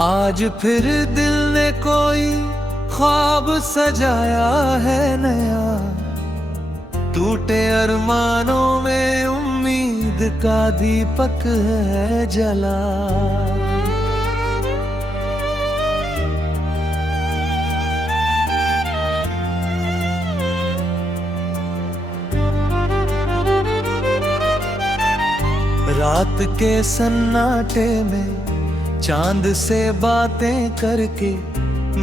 आज फिर दिल ने कोई ख्वाब सजाया है नया, टूटे अरमानों में उम्मीद का दीपक है जला। रात के सन्नाटे में चांद से बातें करके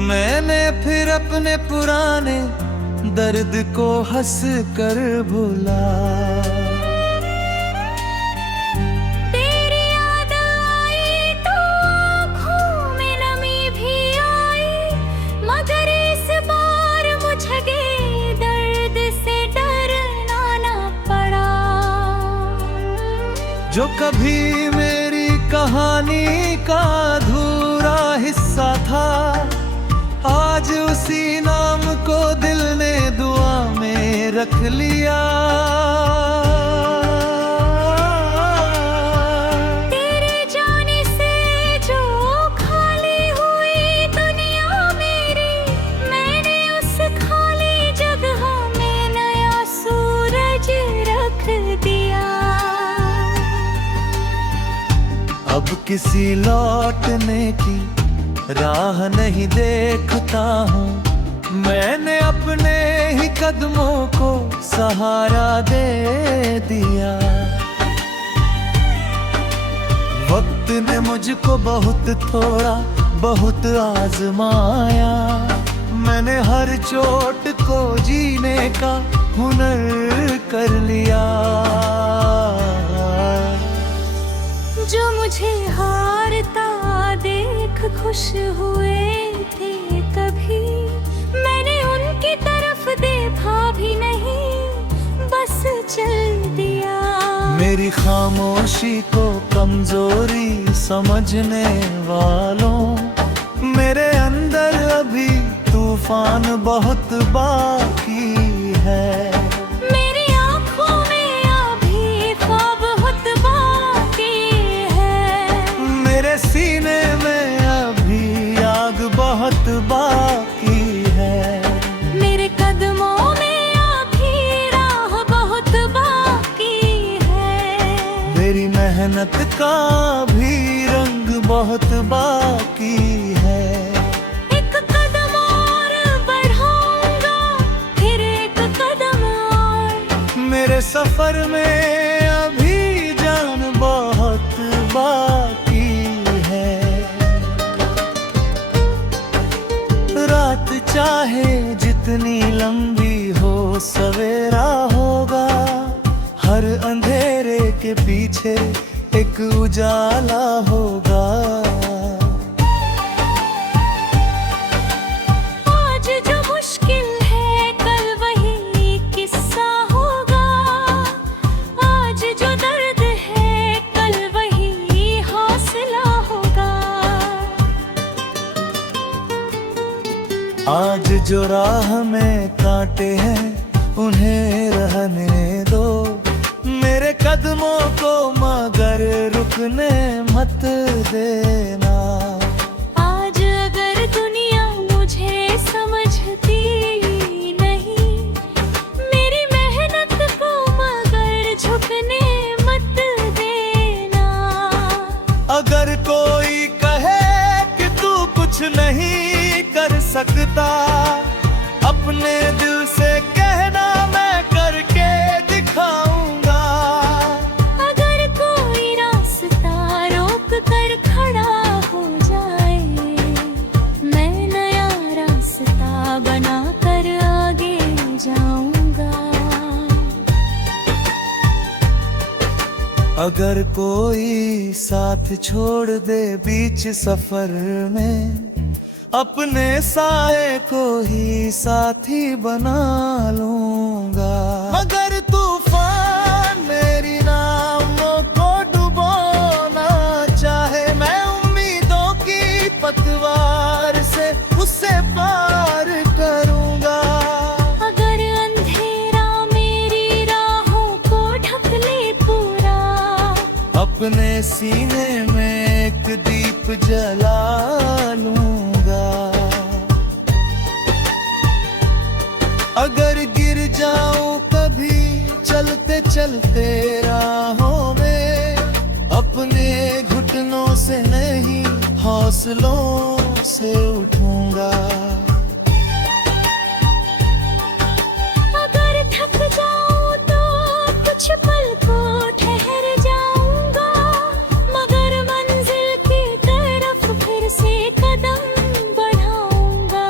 मैंने फिर अपने पुराने दर्द को हंस कर भूला। तेरी याद आई तो आँखों में नमी भी आई, मगर इस बार मुझे दर्द से डरना न पड़ा। जो कभी मेरी कहानी का अधूरा हिस्सा था, आज उसी नाम को दिल ने दुआ में रख लिया। तेरे जाने से जो खाली हुई दुनिया मेरी, मैंने उस खाली जगह में नया सूरज रख दिया। अब किसी लौटने की राह नहीं देखता हूँ, मैंने अपने ही कदमों को सहारा दे दिया। वक्त ने मुझको बहुत थोड़ा बहुत आजमाया, मैंने हर चोट को जीने का हुनर कर लिया। जो मुझे हारता देख खुश हुए थे कभी, मैंने उनकी तरफ देखा भी नहीं, बस चल दिया। मेरी खामोशी को कमजोरी समझने वालों, मेरे अंदर अभी तूफान बहुत बाकी है। मेरी आँखों में अभी ख्वाब बहुत बाकी है, मेरे सीने में अभी आग बहुत बाकी है। मेरे कदमों में अभी राह बहुत बाकी है। मेरी मेहनत का भी रंग बहुत बाकी है। एक कदम और बढ़ाऊंगा, फिर एक कदम और। मेरे सफर में अभी जान बहुत बाकी है। रात चाहे जितनी लंबी हो सवेरा होगा, हर अंधेरे के पीछे एक उजाला होगा। आज जो मुश्किल है कल वही किस्सा होगा, आज जो दर्द है कल वही हौसला होगा। आज जो राह में कांटे हैं उन्हें रहने दो, मेरे कदमों को मगर रुकने मत देना। आज अगर दुनिया मुझे समझती नहीं, मेरी मेहनत को मगर झुकने मत देना। अगर कोई कहे कि तू कुछ नहीं कर सकता, अपने दिल से कहना मैं करके दिखाऊंगा। अगर कोई रास्ता रोक कर खड़ा हो जाए, मैं नया रास्ता बना कर आगे जाऊंगा। अगर कोई साथ छोड़ दे बीच सफर में, अपने साए को ही साथी बना लूंगा। मगर तूफान मेरी नामों को डुबोना चाहे, मैं उम्मीदों की पतवार से उससे पार करूंगा। अगर अंधेरा मेरी राहों को ढक ले पूरा, अपने सीने में एक दीप जला लूंगा। अगर गिर जाऊं कभी चलते चलते राहों में, अपने घुटनों से नहीं हौसलों से उठूंगा। अगर थक जाऊं तो कुछ पल को ठहर जाऊंगा, मगर मंजिल की तरफ फिर से कदम बढ़ाऊंगा।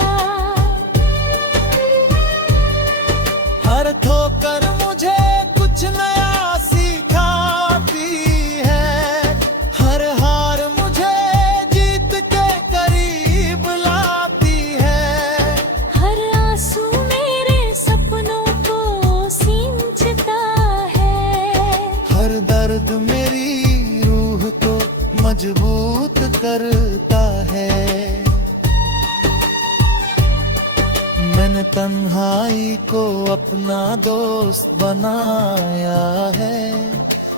हर ठोकर मुझे कुछ नया सिखाती है, हर हार मुझे जीत के करीब लाती है। हर आंसू मेरे सपनों को सींचता है, हर दर्द मेरी रूह को मजबूत करता है। मैंने तन्हाई को अपना दोस्त बनाया है,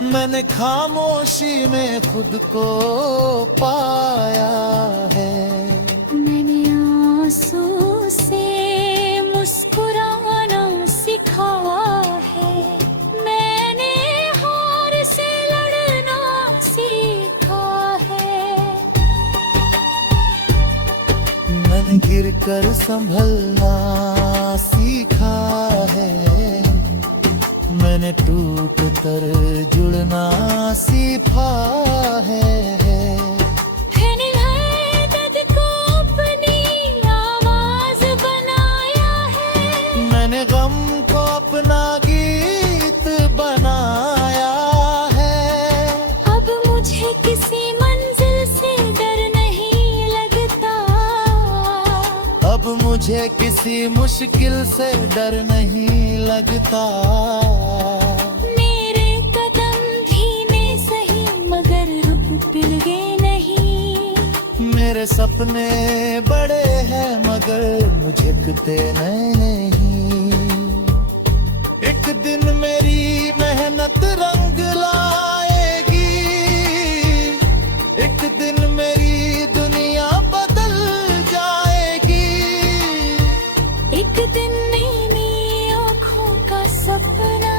मैंने खामोशी में खुद को पाया है। मैंने आंसू से मुस्कुराना सीखा है, मैंने हार से लड़ना सीखा है। मैंने गिर कर संभलना सीखा है, मैंने टूट कर जुड़ना सीखा है। फिर दर्द को अपनी आवाज बनाया है, मैंने गम को अपना गीत बनाया है। अब मुझे किसी मंजिल से डर नहीं लगता, अब मुझे किसी मुश्किल से डर नहीं लगता। मेरे कदम धीमे सही मगर रुक फिर गए नहीं। मेरे सपने बड़े हैं मगर मुझे झुकते नहीं। एक दिन मेरी मेहनत रंग लाएगी, एक दिन मेरी दुनिया बदल जाएगी। एक दिन नई आँखों का सपना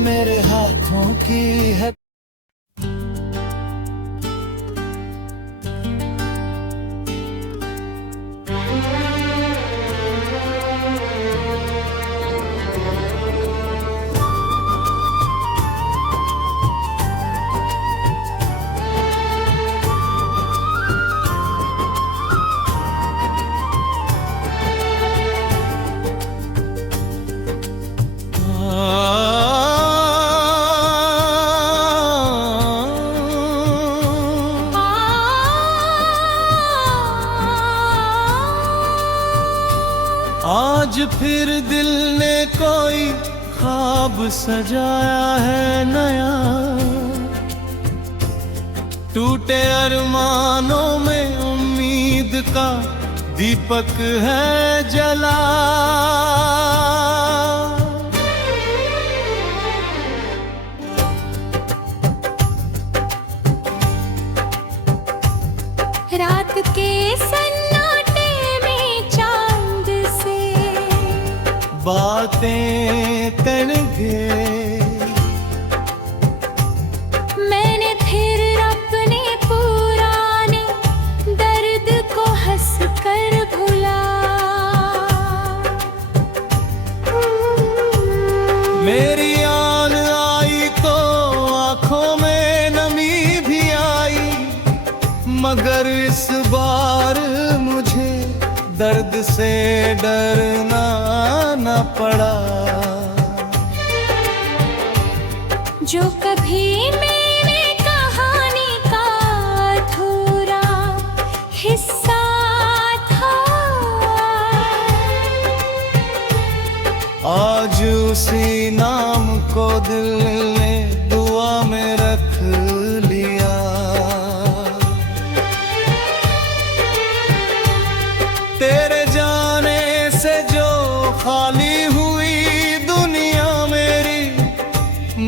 मेरे हाथों की है। आज फिर दिल ने कोई ख्वाब सजाया है नया, टूटे अरमानों में उम्मीद का दीपक है जला। रात के सन्नाटे में चांद से बातें करेंगे, मैंने फिर अपने पुराने दर्द को हंस कर भुला। मेरी आन आई तो आंखों में नमी भी आई, मगर इस बार मुझे दर्द से डरना न पड़ा। जो कभी मेरे कहानी का अधूरा हिस्सा था, आज उसी नाम को दिल ने दुआ में रख लिया। तेरे जाने से जो खाली हुई दुनिया मेरी,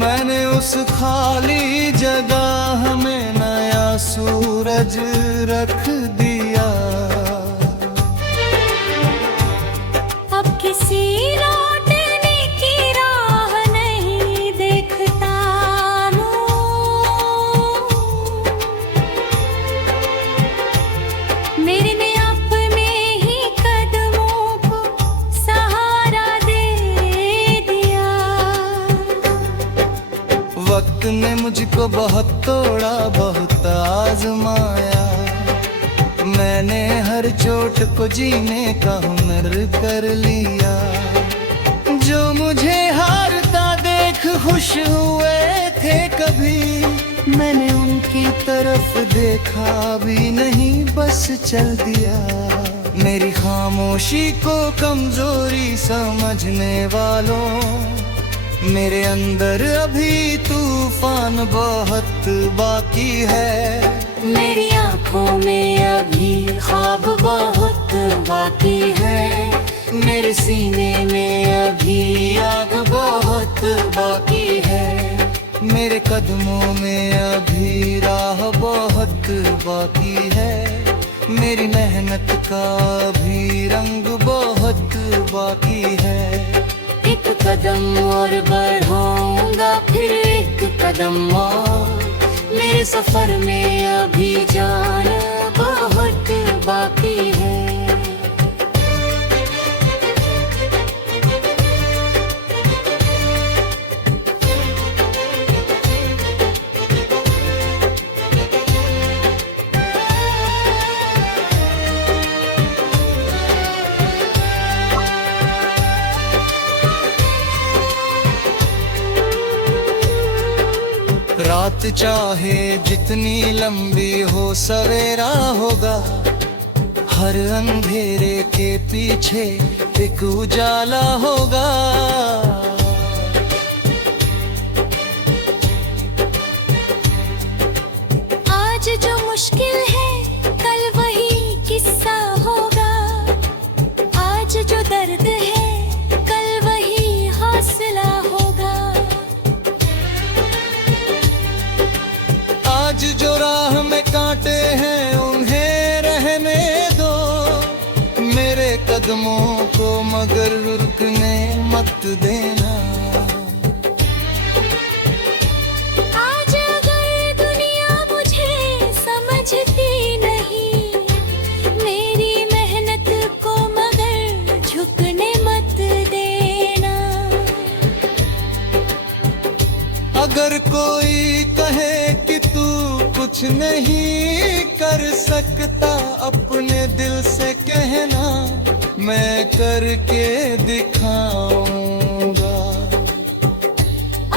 मैंने उस उस खाली जगह में नया सूरज रख दिया। अब किसी लौटने की राह नहीं देखता हूँ। मेरे ने अपने ही कदमों को सहारा दे दिया। वक्त ने मुझको बहुत तोड़ा, बहुत आजमाया। मैंने हर चोट को जीने का हुनर कर लिया। जो मुझे हारता देख खुश हुए थे कभी, मैंने उनकी तरफ देखा भी नहीं, बस चल दिया। मेरी खामोशी को कमजोरी समझने वालों, मेरे अंदर अभी तूफान बहुत बाकी है। मेरी आँखों में अभी ख्वाब बहुत बाकी है। मेरे सीने में अभी आग बहुत बाकी है। मेरे कदमों में अभी राह बहुत बाकी है। मेरी मेहनत का भी रंग बहुत बाकी है। एक कदम और बढ़ाऊंगा, फिर एक कदम और। मेरे सफर में अभी जाना बहुत बाकी है। रात चाहे जितनी लंबी हो सवेरा होगा। हर अंधेरे के पीछे एक उजाला होगा। आज जो मुश्किल है कल वही किस्सा होगा। आज जो दर्द है कल वही हौसला होगा। आज जो राह में कांटे हैं उन्हें रहने दो मेरे कदमों को, मगर रुकने मत देना। आज अगर दुनिया मुझे समझती नहीं, मेरी मेहनत को मगर झुकने मत देना। अगर कोई कहे कि तू कुछ नहीं कर सकता, अपने दिल से कहना मैं करके दिखाऊंगा।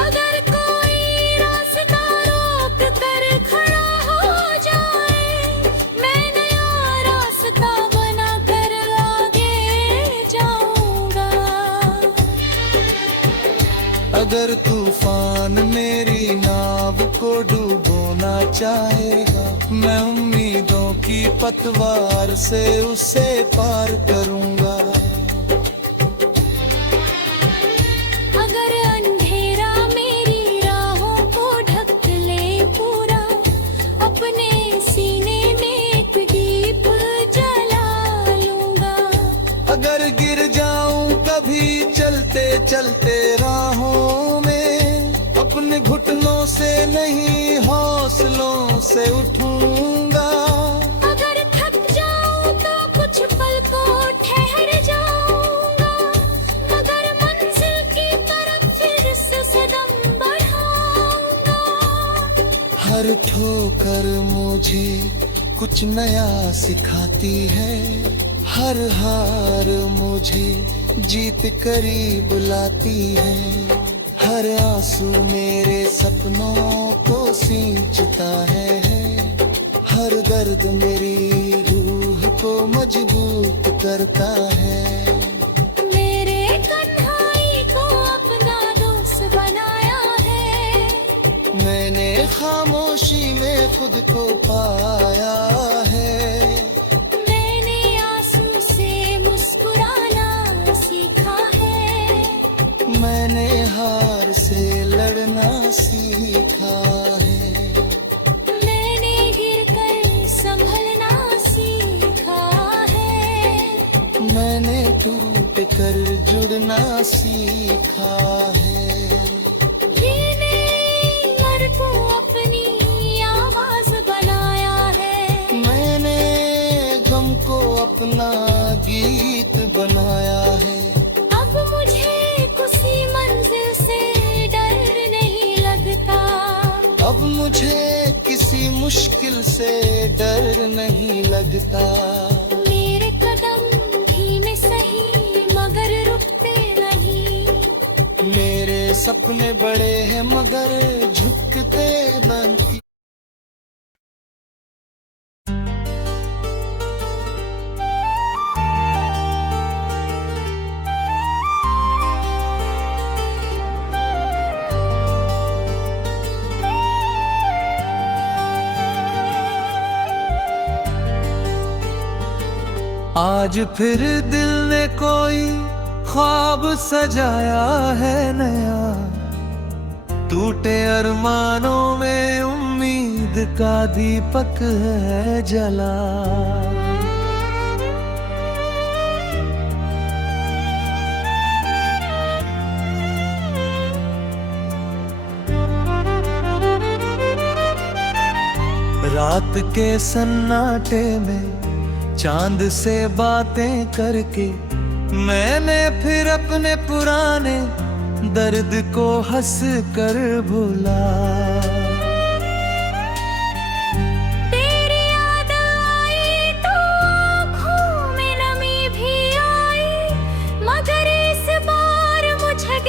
अगर कोई रास्ता रोक कर खड़ा हो जाए, मैं नया रास्ता बना कर आगे जाऊंगा। अगर तूफान मेरी नाव को डूबोना चाहेगा, मैं उम्मीदों की पतवार से उसे पार करूंगा। अगर अंधेरा मेरी राहों को ढक ले पूरा, अपने सीने में एक दीप जला लूंगा। अगर गिर जाऊं कभी चलते चलते राहों में, अपने घुटनों से नहीं हौसलों से उठूंगा। अगर थक जाऊं तो कुछ पल को ठहर जाऊंगा, मगर मंजिल की तरफ फिर से कदम बढ़ाऊंगा। हर ठोकर मुझे कुछ नया सिखाती है। हर हार मुझे जीत करीब लाती है। हर आंसू मेरे सपनों को सींचता है। हर दर्द मेरी रूह को मजबूत करता है। मेरे कन्हैया को अपना दोस्त बनाया है। मैंने खामोशी में खुद को पाया है। मैंने आंसू से मुस्कुराना सीखा है। मैंने हार से लड़ना सीखा सीखा है। मैंने गिरकर संभलना सीखा है। मैंने टूट कर जुड़ना सीखा है। मैंने घर को अपनी आवाज बनाया है। मैंने गम को अपना गीत बनाया है। अब मुझे किसी मंजिल से डर नहीं लगता। अब मुझे किसी मुश्किल से डर नहीं लगता। मेरे कदम धीमे सही मगर रुकते नहीं। मेरे सपने बड़े हैं मगर झुकते नहीं। आज फिर दिल ने कोई ख्वाब सजाया है नया। टूटे अरमानों में उम्मीद का दीपक है जला। रात के सन्नाटे में चांद से बातें करके मैंने फिर अपने पुराने दर्द को हंस कर भूला। तेरी याद आई तो आँखों में नमी भी आई। मगर इस बार मुझे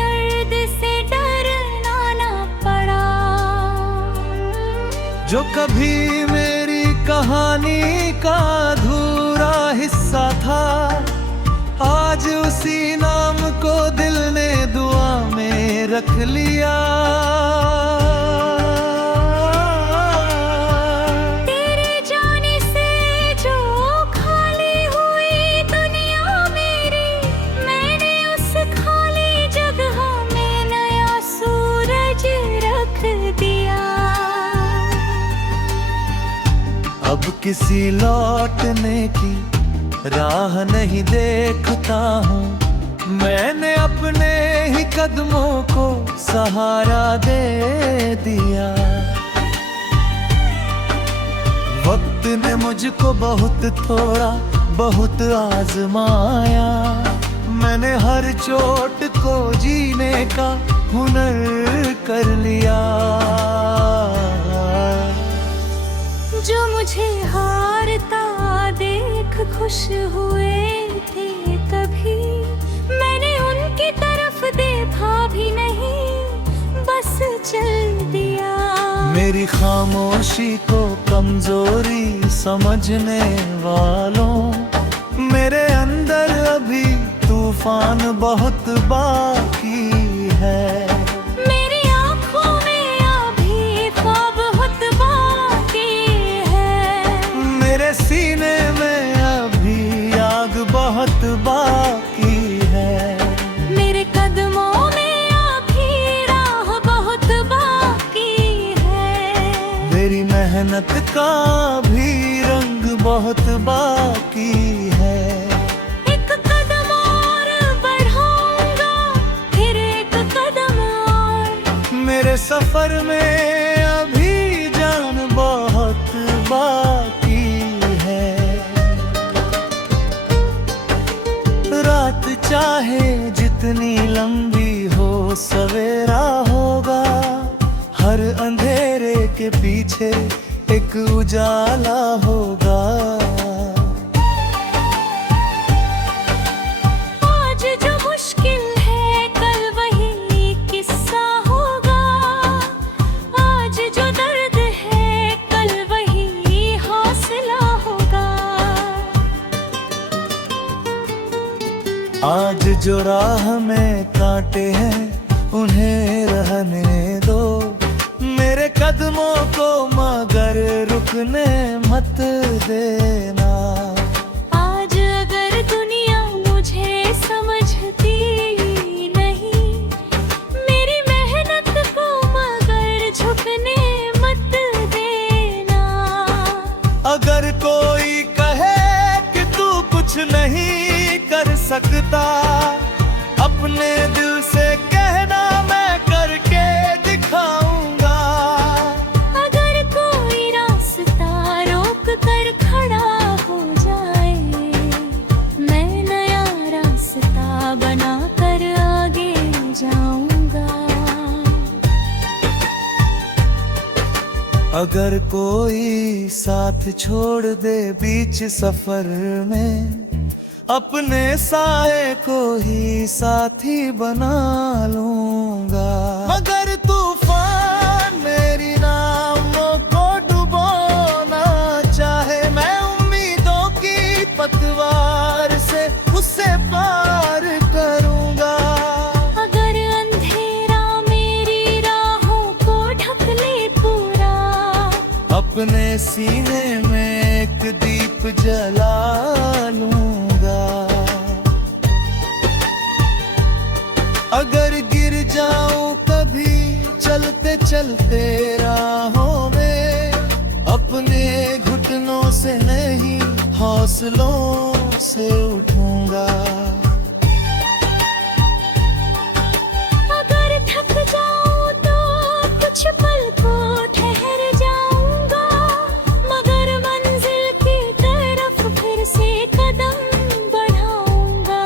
दर्द से डरना ना पड़ा। जो कभी मेरी कहानी का अधूरा हिस्सा था, आज उसी नाम को दिल ने दुआ में रख लिया। तेरे जाने से जो खाली हुई दुनिया मेरी, मैंने उस खाली जगह में नया सूरज रख दिया। अब किसी लौटने की राह नहीं देखता हूँ। मैंने अपने ही कदमों को सहारा दे दिया। वक्त ने मुझको बहुत थोड़ा बहुत आजमाया। मैंने हर चोट को जीने का हुनर कर लिया। जो मुझे हारता देख खुश हुए थे कभी, मैंने उनकी तरफ देखा भी नहीं, बस चल दिया। मेरी खामोशी को कमजोरी समझने वालों, मेरे अंदर अभी तूफान बहुत बाकी है। मेरी आँखों में अभी ख्वाब बहुत बाकी है। मेरे सीने में अभी आग बहुत बाकी है। मेरे कदमों में अभी राह बहुत बाकी है। मेरी मेहनत का भी रंग बहुत बाकी है। एक कदम और बढ़ाऊंगा, फिर एक कदम और। मेरे सफर में अभी जान बहुत बाकी है। रात चाहे जितनी लंबी हो सवेरा होगा। हर अंधेरे के पीछे एक उजाला होगा। आज जो मुश्किल है कल वही किस्सा होगा। आज जो दर्द है कल वही हौसला होगा। आज जो राह में कांटे हैं उन्हें रहने दो। मेरे कदमों को मगर रुकने मत देना। आज अगर दुनिया मुझे समझती नहीं, मेरी मेहनत को मगर अगर कोई साथ छोड़ दे बीच सफर में, अपने साए को ही साथी बना लूंगा। मगर तूफान मेरी नावों को डुबोना चाहे, मैं उम्मीदों की पतवार से उसे पार करूंगा। अगर अंधेरा मेरी राहों को ढक ले पूरा, अपने सीने में एक दीप जला लूंगा। अगर गिर जाऊं कभी चलते चलते राहों में, अपने घुटनों से नहीं हौसलों से उठूंगा। अगर थक जाऊं तो कुछ पल को ठहर जाऊंगा, मगर मंजिल की तरफ फिर से कदम बढ़ाऊंगा।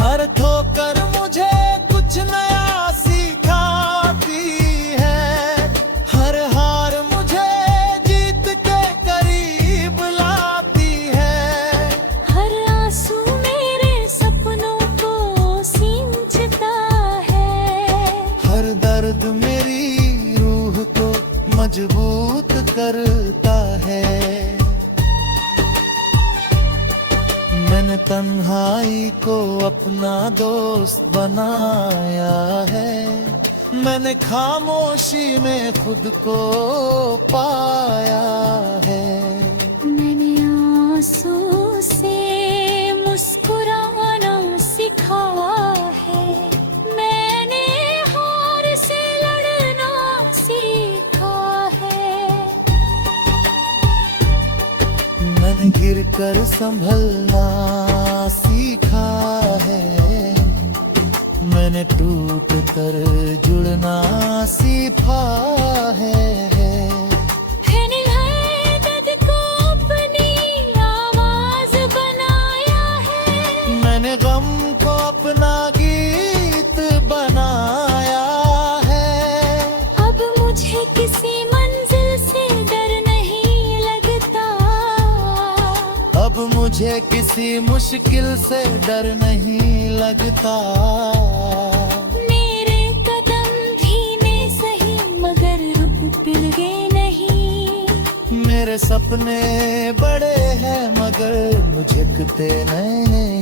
हर ठोकर मुझे कुछ नया सिखाती है, हर हार मुझे जीत के करीब लाती है। हर आंसू मेरे सपनों को सींचता है, हर दर्द मेरी रूह को मजबूत करता है। मैंने तन्हाई को अपना दोस्त बनाया है, मैंने खामोशी में खुद को पाया है। मैंने आंसू से मुस्कुराना सीखा है, मैंने हार से लड़ना सीखा है। मैंने गिर कर संभलना सीखा है, मैंने टूट कर जुड़ना सीखा है। फिर दर्द को अपनी आवाज बनाया है, मैंने गम को अपना गीत बनाया है। अब मुझे किसी मंजिल से डर नहीं लगता, अब मुझे किसी मुश्किल से डर नहीं लगता। मेरे कदम धीमे सही मगर रुक फिर गए नहीं। मेरे सपने बड़े हैं मगर मुझकते नहीं।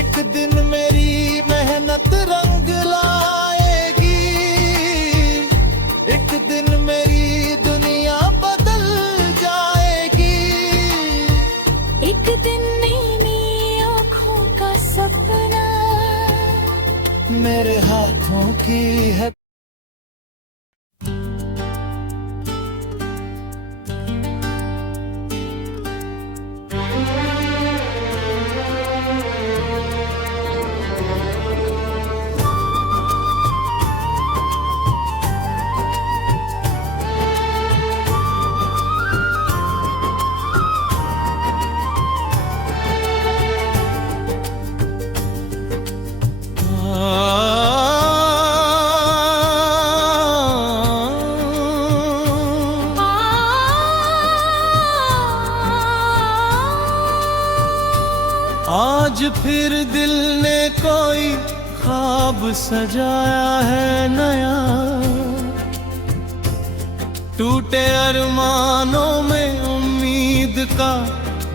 एक दिन मेरी मेहनत रंग लाएगी, एक दिन मेरी दुनिया बदल जाएगी। एक दिन नई आँखों का सपना मेरे हाथों की है। आज फिर दिल ने कोई ख्वाब सजाया है नया, टूटे अरमानों में उम्मीद का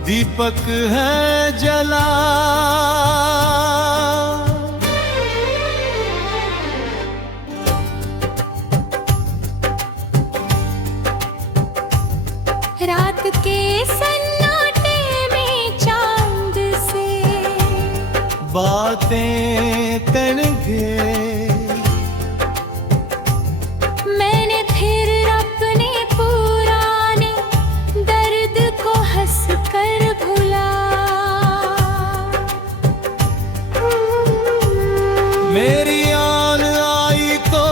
दीपक है जला। रात के सन्नाटे में चांद से बातें करेंगे, मैंने फिर अपने पुराने दर्द को हंस कर भुला। मेरी आन आई तो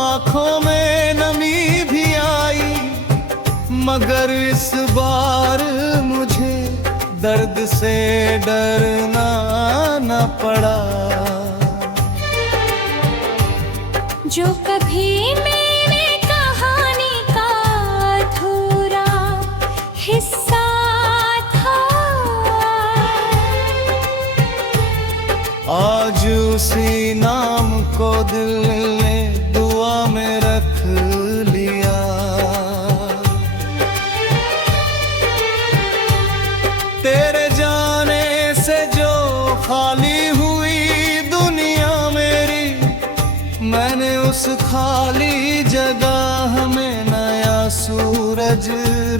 आंखों में नमी भी आई, मगर इस बार मुझे दर्द से डरना न पड़ा। जो कभी मेरे कहानी का अधूरा हिस्सा था, आज उसी नाम को दिल ने दुआ में रख लिया। तेरे जाने से जो खाली हुई दुनिया मेरी, मैंने उस खाली जगह में नया सूरज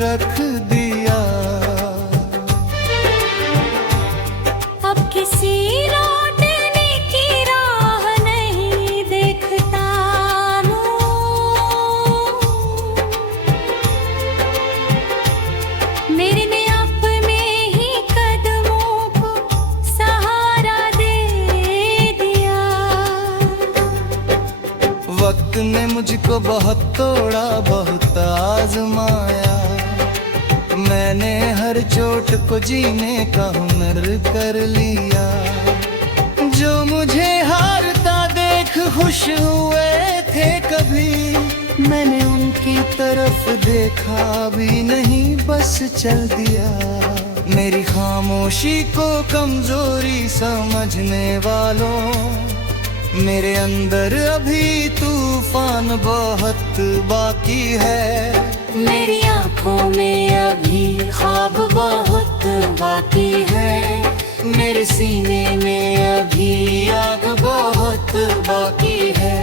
रख दिया। अब किसी लौटने की राह नहीं देखता मेरे ने अपने ही कदमों को सहारा दे दिया। वक्त ने मुझको बहुत तोड़ा, बहुत आजमाया, मैंने हर चोट को जीने का हुनर कर लिया। जो मुझे हारता देख खुश हुए थे कभी, मैंने उनकी तरफ देखा भी नहीं, बस चल दिया। मेरी खामोशी को कमजोरी समझने वालों, मेरे अंदर अभी तूफान बहुत बाकी है। मेरी आंखों में अभी ख्वाब बहुत बाकी है। मेरे सीने में अभी आग बहुत बाकी है।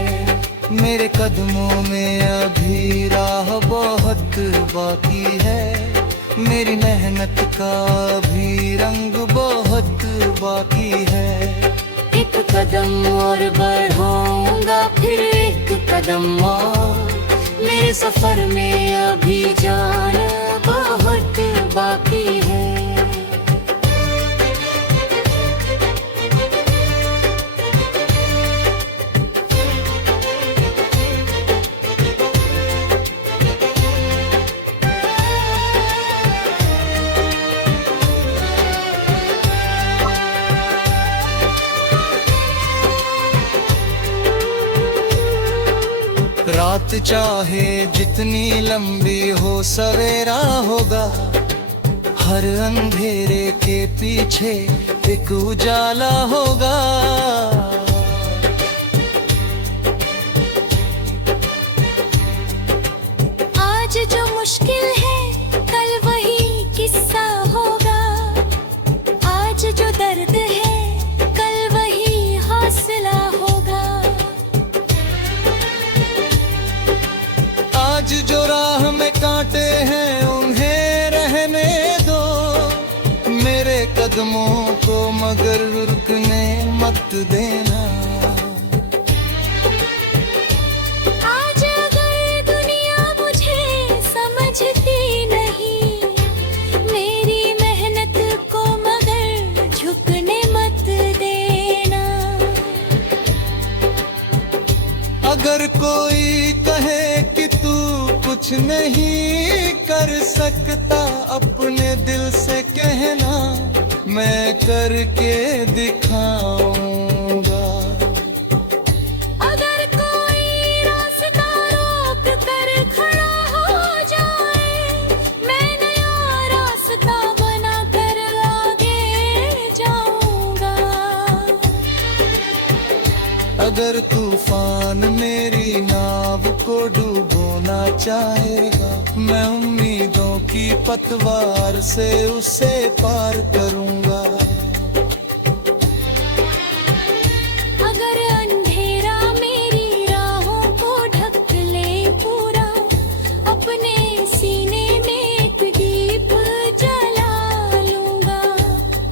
मेरे कदमों में अभी राह बहुत बाकी है। मेरी मेहनत का भी रंग बहुत बाकी है। एक कदम और बढ़ाऊंगा, फिर एक कदम और, मेरे सफर में अभी जाना बहुत बाकी है। रात चाहे जितनी लंबी हो सवेरा होगा, हर अंधेरे के पीछे एक उजाला होगा। आज जो मुश्किल है कल वही किस्सा होगा, आज जो दर्द है कल वही हौसला होगा। आज जो राह में कांटे हैं उन्हें रहने दो, मेरे कदमों को मगर रुकने मत देना। आज अगर दुनिया मुझे समझती नहीं, मेरी मेहनत को मगर झुकने मत देना। अगर कोई कहे कि तू कुछ नहीं कर सकता, अपने दिल से कहना मैं करके दिखाऊंगा। अगर कोई रास्ता रोक कर खड़ा हो जाए, मैं नया रास्ता बना कर आगे जाऊंगा। अगर तूफान मेरी नाव को डुबोना चाहेगा, मैं उम्मीदों की पतवार से उसे पार करूंगा। अगर अंधेरा मेरी राहों को ढक ले पूरा, अपने सीने में एक दीप जला लूंगा।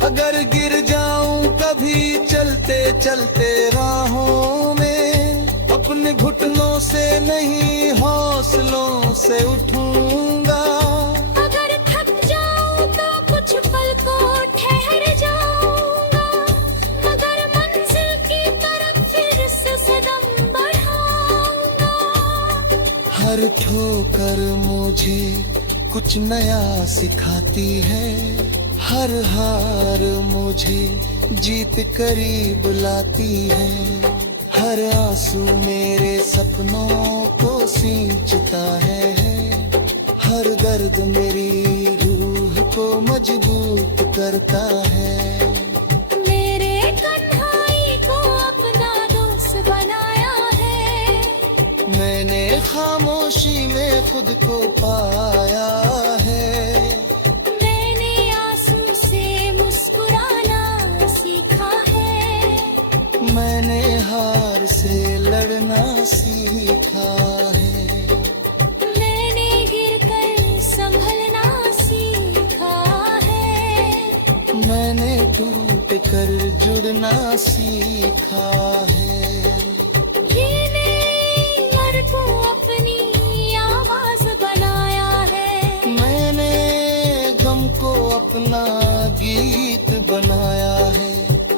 अगर गिर जाऊं कभी चलते चलते राहों में, अपने घुटनों से नहीं हौसलों से उठूंगा। अगर थक जाऊं तो कुछ पल को ठहर जाऊंगा, मगर मंजिल की तरफ फिर से कदम बढ़ाऊंगा। हर ठोकर मुझे कुछ नया सिखाती है, हर हार मुझे जीत करीब लाती है। हर हर आंसू मेरे सपनों को सींचता है, हर दर्द मेरी रूह को मजबूत करता है। मेरे कन्हई को अपना दोस्त बनाया है, मैंने खामोशी में खुद को पाया है। मैंने आंसू से मुस्कुराना सीखा है, मैंने हार से लड़ना सीखा है। मैंने गिरकर संभलना सीखा है, मैंने टूट कर जुड़ना सीखा है। मैंने मर को अपनी आवाज बनाया है, मैंने गम को अपना गीत बनाया है।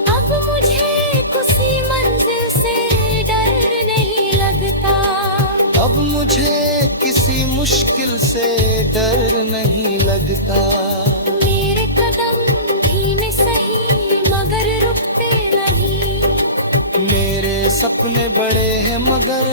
अब मुझे किसी मंजिल से डर नहीं लगता, अब मुझे किसी मुश्किल से डर नहीं लगता। मेरे कदम धीमे सही मगर रुकते नहीं, मेरे सपने बड़े हैं मगर